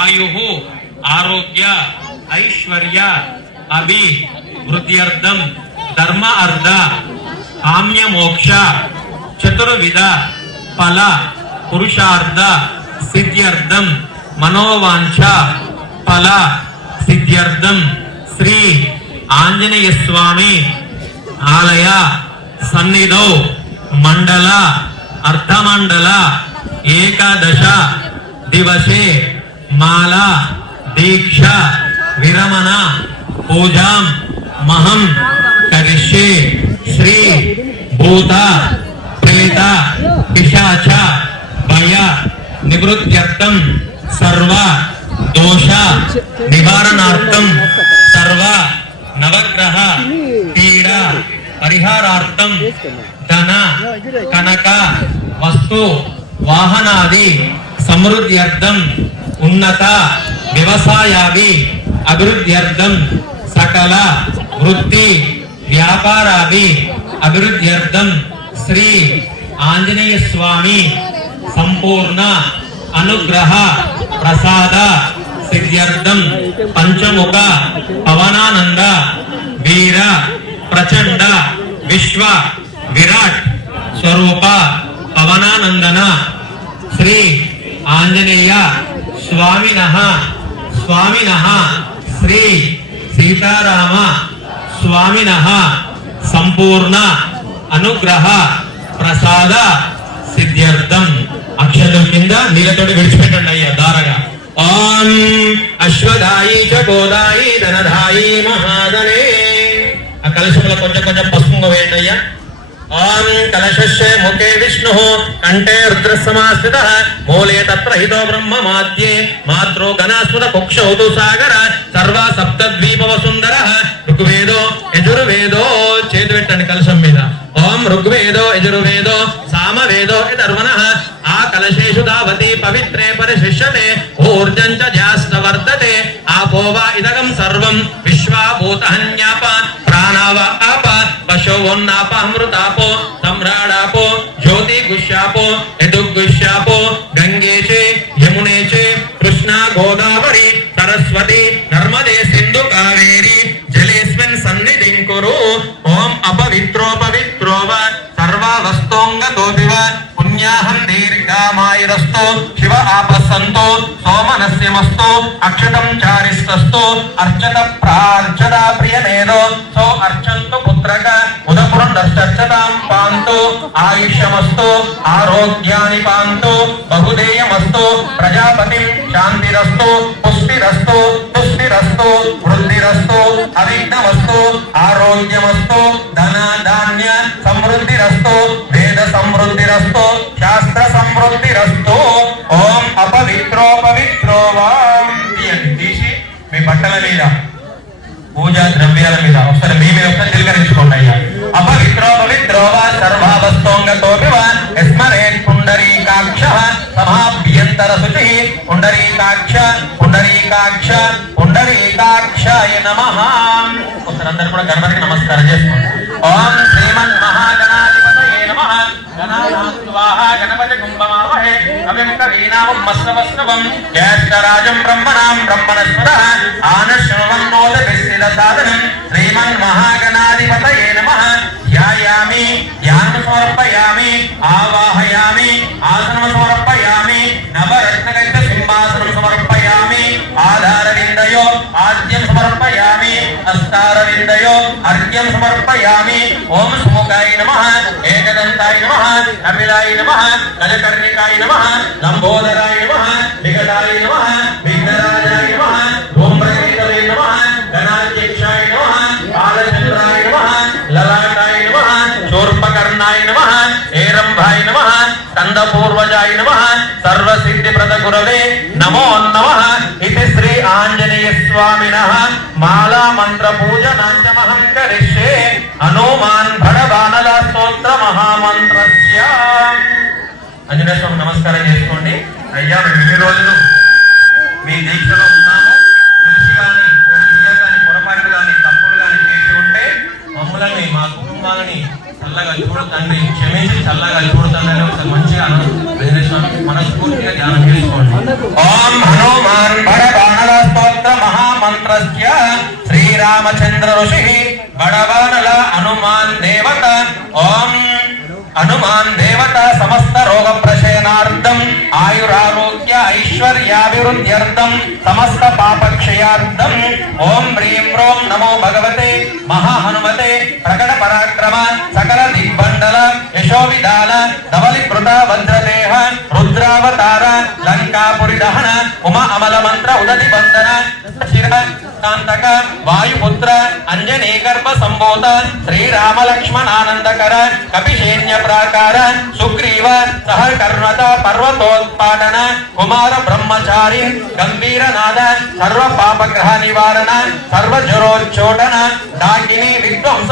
ఆయు ఆరోగ్య ఐశ్వర్య అభి వృద్ధ్యర్థం ధర్మ అర్ధ కామ్య మోక్ష చతుర్విధ ఫల పురుషార్థ సిద్ధ్యర్థం మనోవాంఛ ఫల సిద్ధ్యర్థం శ్రీ ఆంజనేయ స్వామి ఆలయ సన్నిధౌ మండల అర్ధమండల ఏకాదశ దివసే. మాల దీక్ష విరమణ పూజాం మహం కరిష్యే శ్రీ భూత ప్రేత పిశాచ భయ నివృత్త్యర్థం సర్వ దోష నివారణార్థం సర్వ నవగ్రహ పీడ పరిహారార్థం ధన కనక వస్తు వాహనాది సమృద్ధ్యర్థం ఉన్నత వ్యవసాయాది అభివృద్ధ్యర్థం సకల వృత్తి వ్యాపారాది అభివృద్ధ్యర్థం శ్రీ ఆంజనేయ స్వామి సంపూర్ణ అనుగ్రహ ప్రసాద సిద్ధ్యర్థం పంచముఖ పవనానంద వీర ప్రచండ విశ్వ విరాట్ స్వరూప పవనానందన శ్రీ ఆంజనేయ స్వామిన స్వామిన శ్రీ సీతారామ స్వామిన సంపూర్ణ అనుగ్రహ ప్రసాద సిద్ధ్యర్థం. అక్షరం కింద నీళ్ళతోటి విడిచిపెట్టండి అయ్యా దారగా. ఓం అశ్వదాయి చ ధనధాయి మహాదనే ఆ కలశంలో కొంచెం కొంచెం పసుపుగా వేయండి అయ్యా. ఓం కలశస్య ముఖే విష్ణు కంఠే రుద్ర సమాస్థిత మూలే తత్ర హితో బ్రహ్మ మాధ్యే మాతృ గణాస్పద కుక్షౌతు సాగర సర్వ సప్తద్వీప సుందర ఋగ్వేదో యజుర్వేదో చేతి పెట్టండి కలశం మీద. ఓం ఋగ్వేదో యజుర్వేదో సామవేదో ఇదర్వణ ఆ కలశేషు దావతి పవిత్రే పరిశిష్యతే ఊర్జం చ ధ్యాస్త వర్ధతే ఆపోవా ఇదగం సర్వం విశ్వాభూతహన్యాప ప్రాణావ ఆప शोभोन्नापहमृतापो सम्राडापो ज्योतिगुष्यापो దీర్ఘామాయురస్తు శివ ఆపస్సంతో సోమనస్యమస్తు అక్షతం చారిస్తస్తు అర్చత ప్రార్చత ప్రియనేదో సో అర్చంతు పుత్రక ఉదపురుండశ్చర్చతాం పాంతు ఆయుష్యమస్తు ఆరోగ్యాని పాంతు బహుదేయమస్తు ప్రజాపతిం శాంతిరస్తు పుష్టిరస్తు పుష్టిరస్తు వృద్ధిరస్తు అవిఘ్నమస్తు ఆరోగ్యమస్తు ధన ధాన్య సమృద్ధిరస్తు వేద సమృద్ధిరస్తు శాస్త్ర సమృద్ధిరస్తు ఓం అపవిత్రో పవిత్రో వాం. తీయండి. తీసి మీ బట్టల మీద పూజా ద్రవ్యాల మీద ఒకసారి మీ మీద ఒకసారి తిలకరించుకోండి అయ్యా. అపవిత్రో పవిత్రో వా సర్వావస్తోంగతోపి వా. యస్మరేత్ పుండరీకాక్ష సమాభ్యంతర శుచి పుండరీకాక్ష పుండరీకాక్ష పుండరీకాక్షాయ నమః. ఒకసారి అందరూ కూడా గణపతికి నమస్కారం చేసుకోండి. ఓం శ్రీమన్ మహాగణాధి నమః కవిం కవీనామం మస్తవస్తవం జ్యేష్ఠరాజం బ్రహ్మణాం బ్రహ్మణస్పర ఆనశ్రవం విస్థిత సాధనం శ్రీమన్ మహాగణాధిపతయే నమః ధ్యాయామి ధ్యానం సమర్పయామి ఆవాహయామి ఆసనం సమర్పయామి నవరత్నగైత సింహాసనం సమర్పయామి ఆధారవిందయో ఆద్యం సమర్పయామి అస్తారవిందయో అర్ఘ్యం సమర్పయామి. ఓం సుముఖాయ నమః ఏకదంతాయ నమః కపిలాయ నమః గజకర్ణికాయ నమః లంబోదరాయ నమః వికటాయ నమః విఘ్నరాజాయ నమః ధూమ్రకేతవే నమః గణాధ్యక్షాయ నమః బాలచంద్రాయ నమః లలాటాయ నమః శూర్పకర్ణాయ నమః ఏరంభాయ నమః స్కందపూర్వజాయ నమః సర్వసిద్ధిప్రద గురవే నమో నమః. ఇది శ్రీ ఆంజనేయ స్వామిన మాలా మంత్ర పూజనాంచమహం కరిష్యే హనుమాన్ భడబానల స్తోత్ర మహామంత్రస్య ఆంజనేయ స్వామి నమస్కారం చేసుకోండి. అయ్యా మేము ఎన్ని రోజులు మీ దీక్షలో ఉన్నాము. తెలిసి కానీ కానీ పొరపాటు కానీ తప్పులు కానీ చేసి ఉంటే మమ్మల్ని మా కుటుంబాలని చల్లగా చూడు తండ్రి క్షమించి చల్లగా చూడు తండ్రి అని ఒకసారి మంచిగా వేరేశ్వరునికి మనస్ఫూర్తిగా ధ్యానం చేసుకోండి. ఓం హనుమాన్ బడ బాణల స్తోత్ర మహామంత్రస్య శ్రీరామచంద్ర ఋషి బడబాణల హనుమాన్ దేవత. ఓం హనుమాన్ దేవత సమస్త రోగ ప్రశయనార్థం ఆయురారోగ్య ఐశ్వర్యాభివృద్ధ్యర్థం సమస్త పాపక్షయార్థం. ఓం హ్రీం రోం నమో భగవతే మహాహనుమతే ప్రకట పరాక్రమ సకల దిగ్బండల యశోవిదాల ధవలికృత వజ్రక రుద్రావతార లంకాపురి దహన ఉమ అమల మంత్ర ఉదతి బంధన శిర కాంతక వాయుపుత్ర అంజనీ గర్భ సంభూత శ్రీరామ లక్ష్మణానందకర కపిశేన్య ప్రాకార సుగ్రీవ సహకర్ణత పర్వతోత్పాదన కుమార బ్రహ్మచారి గంభీరనాద సర్వ పాపగ్రహ నివారణ సర్వ జ్వరోచ్చోటన డాకిని విధ్వంస.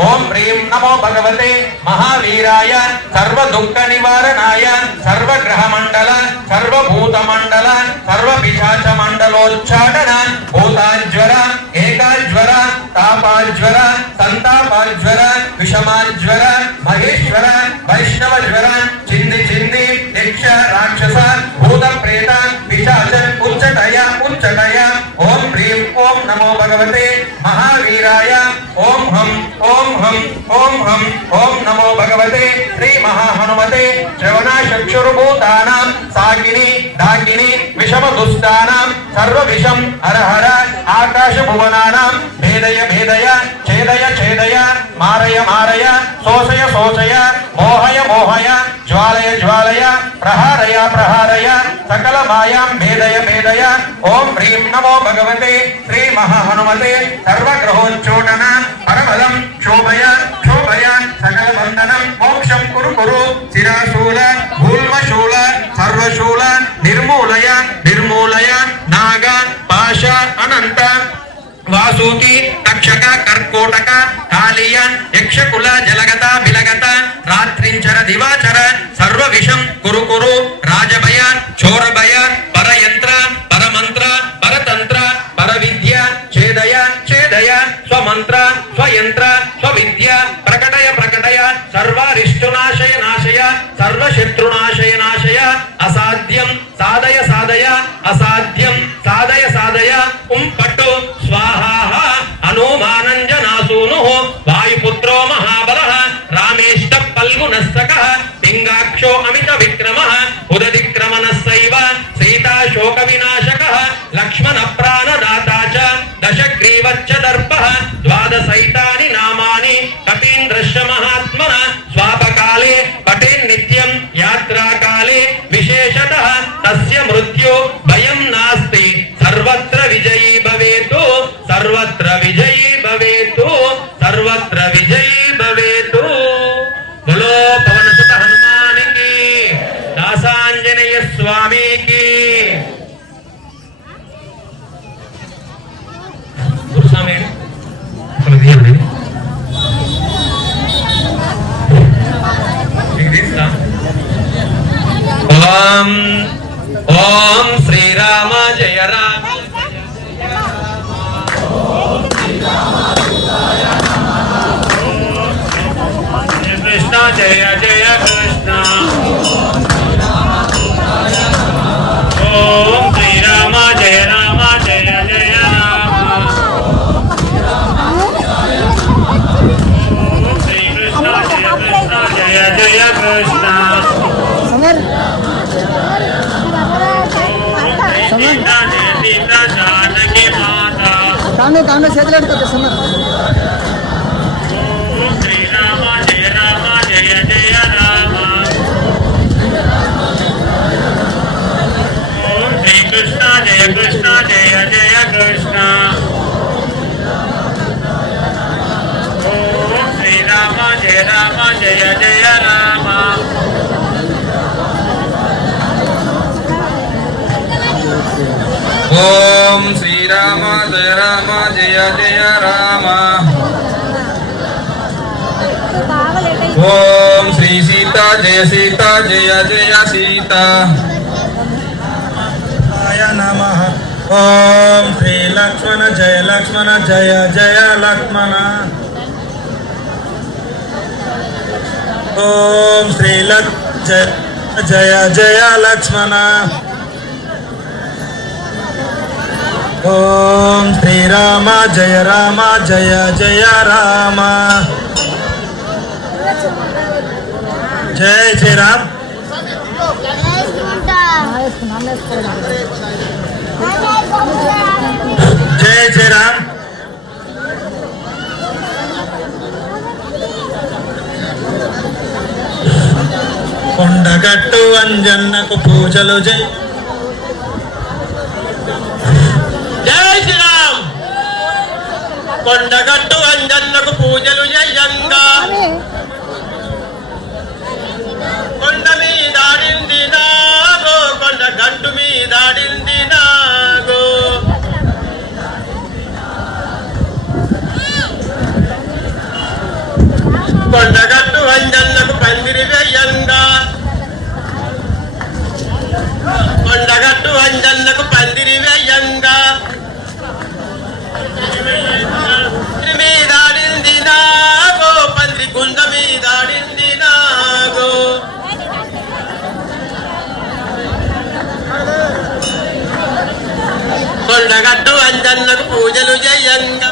ఓం హ్రీం నమో భగవతే మహావీరాయ సర్వ దుఃఖ నివారణాయ సర్వ గ్రహ మండల సర్వభూత మండల సర్వ పిశాచ మండలోచ్చాటన భూతాజ్వర ఏకాజ్వర తాపాజ్వర సంతాపాజ్వర విషమాజ్వర మహేశ్వర వైష్ణవ జ్వర చింది చింది యక్ష రాక్షస భూత ప్రేత పిశాచ ఉచ్చటయ ఉచ్చటయ హ్రీం ఓం నమో భగవతే మహావీరాయ ఓం హం ఓం హం ఓం హం ఓం నమో భగవతే శ్రీ మహాహనుమతే శ్రవణాచక్షుర్భూతానాం సాగిని డాకిని విషమ దుష్టానాం సర్వ విషం హరహర ఆకాశ భువనానాం భేదయ భేదయ ఛేదయ ఛేదయ మారయ మారయ శోషయ శోషయ మోహయ మోహయ జ్వాలయ జ్వాలయ ప్రహారయ ప్రహారయ సకల మాయాం భేదయ భేదయ ఓం హ్రీం నమో భగవతే శ్రీ మహాహనుమతే సర్వగ్రహోచ్చోటన పరమదం శోభయ శోభయ సకల బంధనం మోక్షం కురు కురు శిరాశూల భూల్మశూల సర్వశూల నిర్మూలయ నిర్మూలయ నాగ పాశ అనంత వాసూకి తక్షక కర్కోటక కాళీయ యక్షకుల జలగత బిలగత రాత్రించర దివాచర సర్వ విషం కురు కురు రాజభయ చోరభయ పరయంత్ర పరమంత్ర పరతంత్ర పరవిద్య ఛేదయ ఛేదయ స్వమంత్ర స్వయంత్ర స్వవిద్య ప్రకటయ ప్రకటయ సర్వరిష్టునాశయ నాశయ సర్వశత్రునాశయ నాశయ అసాధ్యం సాధయ సాధయ దాసాంజనేయ స్వామికి గురుస్వామి ఓం ఓం శ్రీరామ జయ రామ సీతా జయ సీతా జానకి మాత కామె కామె చేతులు ఎడుతుంది శ్రీరామ జయ రామ జయ జయ రామ. ఓం శ్రీకృష్ణ జయ కృష్ణ జయ జయ కృష్ణ ఓం శ్రీరామ జయ రామ జయ జయ రామ ఓం శ్రీరామ జయ రామ జయ జయ రామ ఓం శ్రీ సీత జయ సీత జయ జయ సీత నమ ఓం శ్రీ లక్ష్మణ జయ లక్ష్మణ జయ జయ లక్ష్మణ ఓం శ్రీ లక్ జయ జయ జయ లక్ష్మణ ఓం శ్రీరామ జయ రామ జయ జయ రామ జై శ్రీరామ్ జై శ్రీరామ్ కొండగట్టు అంజన్నకు పూజలు జై జై శ్రీరామ్ కొండగట్టు అంజన్నకు పూజలు చేయంగా. కొండ మీదాడింది నాగో కొండ గట్టు మీదాడింది నాగో కొండగట్టు అంజన్నకు పందిరి వేయంగా. కొండగట్టు అంజన్నకు కొండగట్టు అంజన్నకు పూజలు చెయ్యంగ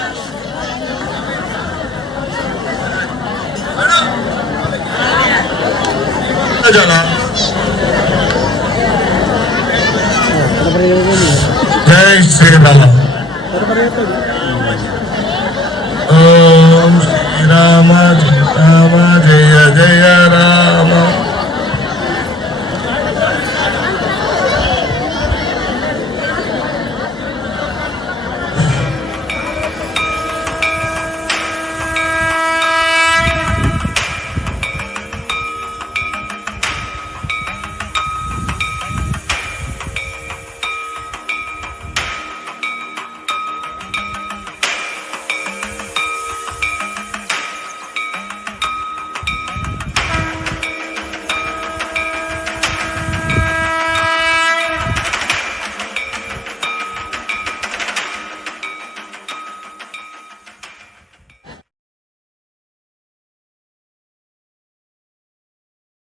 జై శ్రీరామ. ఓం శ్రీరామ జయ రామ జయ జయ రామ